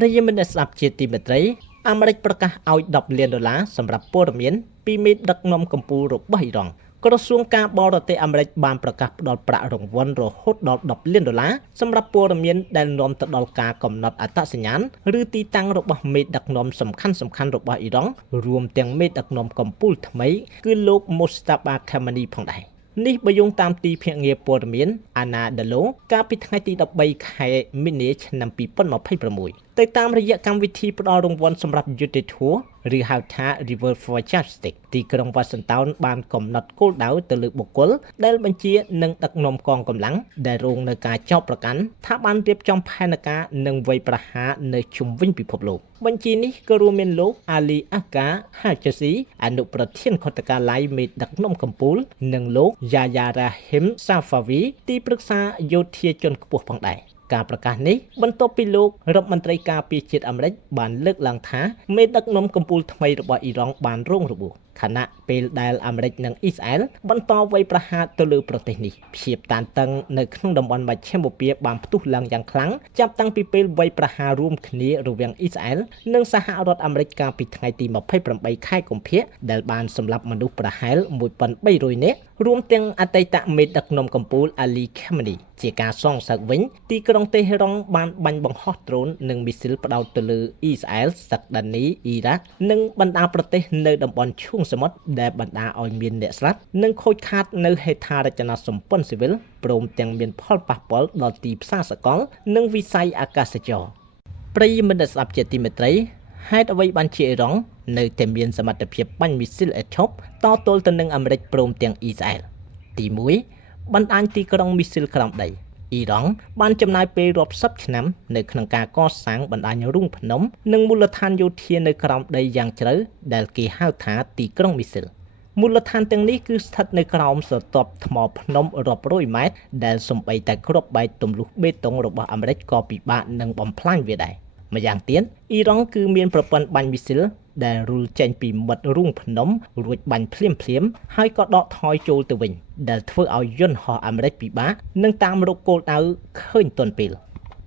ប្រិយមិត្តអ្នកស្ដាប់ជាទីមេត្រីអាមេរិកប្រកាសឲ្យ$10 លានសម្រាប់ព័ត៌មានពីមេដឹកនាំកម្ពុជារបស់អ៊ីរ៉ង់ក្រសួងការបរទេសអាមេរិកបានប្រកាសផ្តល់ប្រាក់រង្វាន់រហូតដល់$10 លានសម្រាប់ព័ត៌មានដែលនាំទៅដល់ការកំណត់អត្តសញ្ញាណឬទីតាំងរបស់មេដឹកនាំសំខាន់ៗរបស់អ៊ីរ៉ង់រួមទាំងមេដឹកនាំកម្ពុជាថ្មីគឺលោក Mustafa Khamenei ផងដែរនេះបើយោងតាមទីភ្នាក់ងារព័ត៌មាន Anadolu កាលពីថ្ងៃទី13ខែមីនាឆ្នាំ2026ទៅតាមរយៈកម្មវិធីផ្ដល់រង្វាន់សម្រាប់យុត្តិធម៌ឬហៅថា River for Justice ទីក្រុង Washington បានកំណត់គោលដៅទៅលើបុគ្គលដែលបញ្ជានិងដឹកនាំកងកម្លាំងដែលរងនៅការចោទប្រកាន់ថាបានរៀបចំផែនការនិងវាយប្រហារនៅជុំវិញពិភពលោកបញ្ជានេះក៏រួមមានលោក Ali Akbar Hajazi អនុប្រធានខុទ្ទកាល័យមេដឹកនាំកម្ពុជានិងលោក Yahya Rahim Safavi ទីប្រឹក្សាយោធាជាន់ខ្ពស់ផងដែរការប្រកាសនេះបន្ទាប់ពីលោករដ្ឋមន្ត្រីការពារជាតិអាមេរិកបានលើកឡើងថាមេដឹកនាំកម្ពុជាថ្មីរបស់អ៊ីរ៉ង់បានរងរបួសខណៈពេលដែលអាមេរិកនិងអ៊ីស្រាអែលបន្តវាយប្រហារទៅលើប្រទេសនេះភាពតានតឹងនៅក្នុងតំបន់មជ្ឈិមបូព៌ាបានផ្ទុះឡើងយ៉ាងខ្លាំងចាប់តាំងពីពេលវាយប្រហាររួមគ្នារវាងអ៊ីស្រាអែលនិងសហរដ្ឋអាមេរិកកាលពីថ្ងៃទី28ខែកុម្ភៈដែលបានសម្លាប់មនុស្សប្រហែល1300នាក់រួមទាំងអតីតមេដឹកនាំកម្ពុជា Ali Khamenei ជាការសងសឹកវិញទីក្រុងតេហេរ៉ង់បានបាញ់បង្ហោះដ្រូននិងមីស៊ីលផ្ដោតទៅលើអ៊ីស្រាអែលសាក់ដានីអ៊ីរ៉ាក់និងបណ្ដាប្រទេសនៅតំបន់ឈូងសមុទ្រដែលបណ្ដាឲ្យមានអ្នកស្លាប់និងខូចខាតនៅហេដ្ឋារចនាសម្ព័ន្ធស៊ីវិលព្រមទាំងមានផលប៉ះពាល់ដល់ទីផ្សារសកលនិងវិស័យអាកាសចរណ៍ប្រិយមិត្តស្ដាប់ជាទីមេត្រីហេតុអ្វីបានជាអ៊ីរ៉ង់នៅតែមានសមត្ថភាពបាញ់មីស៊ីលឥតឈប់តទល់ទៅនឹងអាមេរិកព្រមទាំងអ៊ីស្រាអែលទី1បណ្ដាញទីក្រុងមីស៊ីលក្រោមដីអ៊ីរ៉ង់បានចំណាយពេលរាប់សិបឆ្នាំនៅក្នុងការកសាងបណ្ដាញរូងភ្នំនិងមូលដ្ឋានយោធានៅក្រោមដីយ៉ាងជ្រៅដែលគេហៅថាទីក្រុងមីស៊ីលមូលដ្ឋានទាំងនេះគឺស្ថិតនៅក្រោមស្រទាប់ថ្មភ្នំរាប់រយម៉ែត្រដែលសូម្បីតែគ្រាប់បែកទម្លុះបេតុងរបស់អាមេរិកក៏ពិបាកនឹងបំផ្លាញវាដែរម្យ៉ាងទៀតអ៊ីរ៉ង់គឺមានប្រព័ន្ធបាញ់មីស៊ីលដែលរុលចេញពីមាត់រូងភ្នំរួចបាញ់ភ្លាមហើយក៏ដកថយចូលទៅវិញដែលធ្វើឲ្យយន្តហោះអាមេរិកពិបាកនឹងតាមរកគោលដៅឃើញទាន់ពេល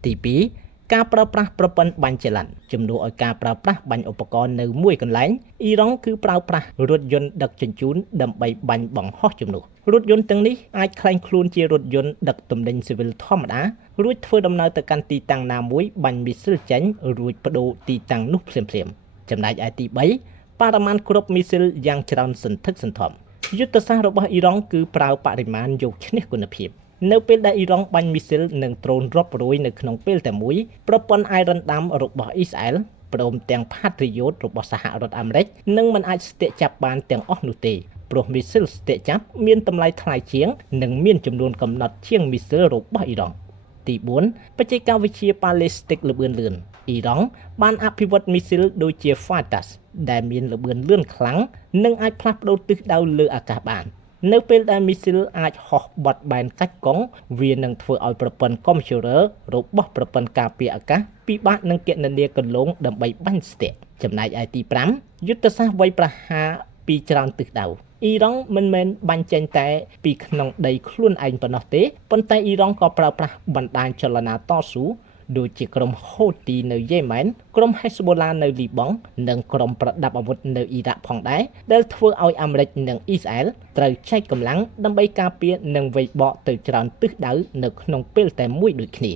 ទី2ការប្រើប្រាស់ប្រព័ន្ធបាញ់ចល័តជំនួសឲ្យការប្រើប្រាស់បាញ់ឧបករណ៍នៅមួយកន្លែងអ៊ីរ៉ង់គឺប្រើប្រាស់រថយន្តដឹកជញ្ជូនដើម្បីបាញ់បង្ហោះជំនួសរថយន្តទាំងនេះអាចក្លែងខ្លួនជារថយន្តដឹកទំនិញស៊ីវិលធម្មតារួចធ្វើដំណើរទៅកាន់ទីតាំងណាមួយបាញ់មីស៊ីលចេញរួចបដូរទីតាំងនោះភ្លាមចំណែកឯទី3បរិមាណគ្រាប់មីស៊ីលយ៉ាងច្រើនសន្ធឹកសន្ធាប់យុទ្ធសាស្ត្ររបស់អ៊ីរ៉ង់គឺប្រើបរិមាណយកឈ្នះគុណភាពនៅពេលដែលអ៊ីរ៉ង់បាញ់មីស៊ីលនិងដ្រូនរាប់រយនៅក្នុងពេលតែមួយប្រព័ន្ធ Iron Dome របស់អ៊ីស្រាអែលព្រមទាំង Patriot របស់សហរដ្ឋអាមេរិកនឹងមិនអាចស្ទាក់ចាប់បានទាំងអស់នោះទេព្រោះមីស៊ីលស្ទាក់ចាប់មានតម្លៃថ្លៃជាងនិងមានចំនួនកំណត់ជាងមីស៊ីលរបស់អ៊ីរ៉ង់ទី4បច្ចេកវិទ្យា Ballistic ល្បឿនលឿនអ៊ីរ៉ង់បានអភិវឌ្ឍមីស៊ីលដូចជា FATAS ដែលមានល្បឿនលឿនខ្លាំងនិងអាចផ្លាស់ប្ដូរទិសដៅលើអាកាសបាននៅពេលដែលមីស៊ីលអាចហោះបត់បែនកាច់កង់វានឹងធ្វើឲ្យប្រព័ន្ធកុំព្យូទ័ររបស់ប្រព័ន្ធការពារអាកាសពិបាកនឹងគណនាគន្លងដើម្បីបាញ់ស្ទាក់ចំណែកឯទី5យុទ្ធសាស្ត្រវាយប្រហារពីច្រើនទិសដៅអ៊ីរ៉ង់មិនមែនបាញ់ចេញតែពីក្នុងដីខ្លួនឯងប៉ុណ្ណោះទេប៉ុន្តែអ៊ីរ៉ង់ក៏ប្រើប្រាស់បណ្ដាញចលនាតស៊ូដូចជាក្រុមហូទីនៅយេម៉ែនក្រុមហេសបូឡានៅលីបង់និងក្រុមប្រដាប់អាវុធនៅអ៊ីរ៉ាក់ផងដែរដែលធ្វើឲ្យអាមេរិកនិងអ៊ីស្រាអែលត្រូវចែកកម្លាំងដើម្បីការពារនិងវាយបកទៅច្រើនទិសដៅនៅក្នុងពេលតែមួយដូចគ្នា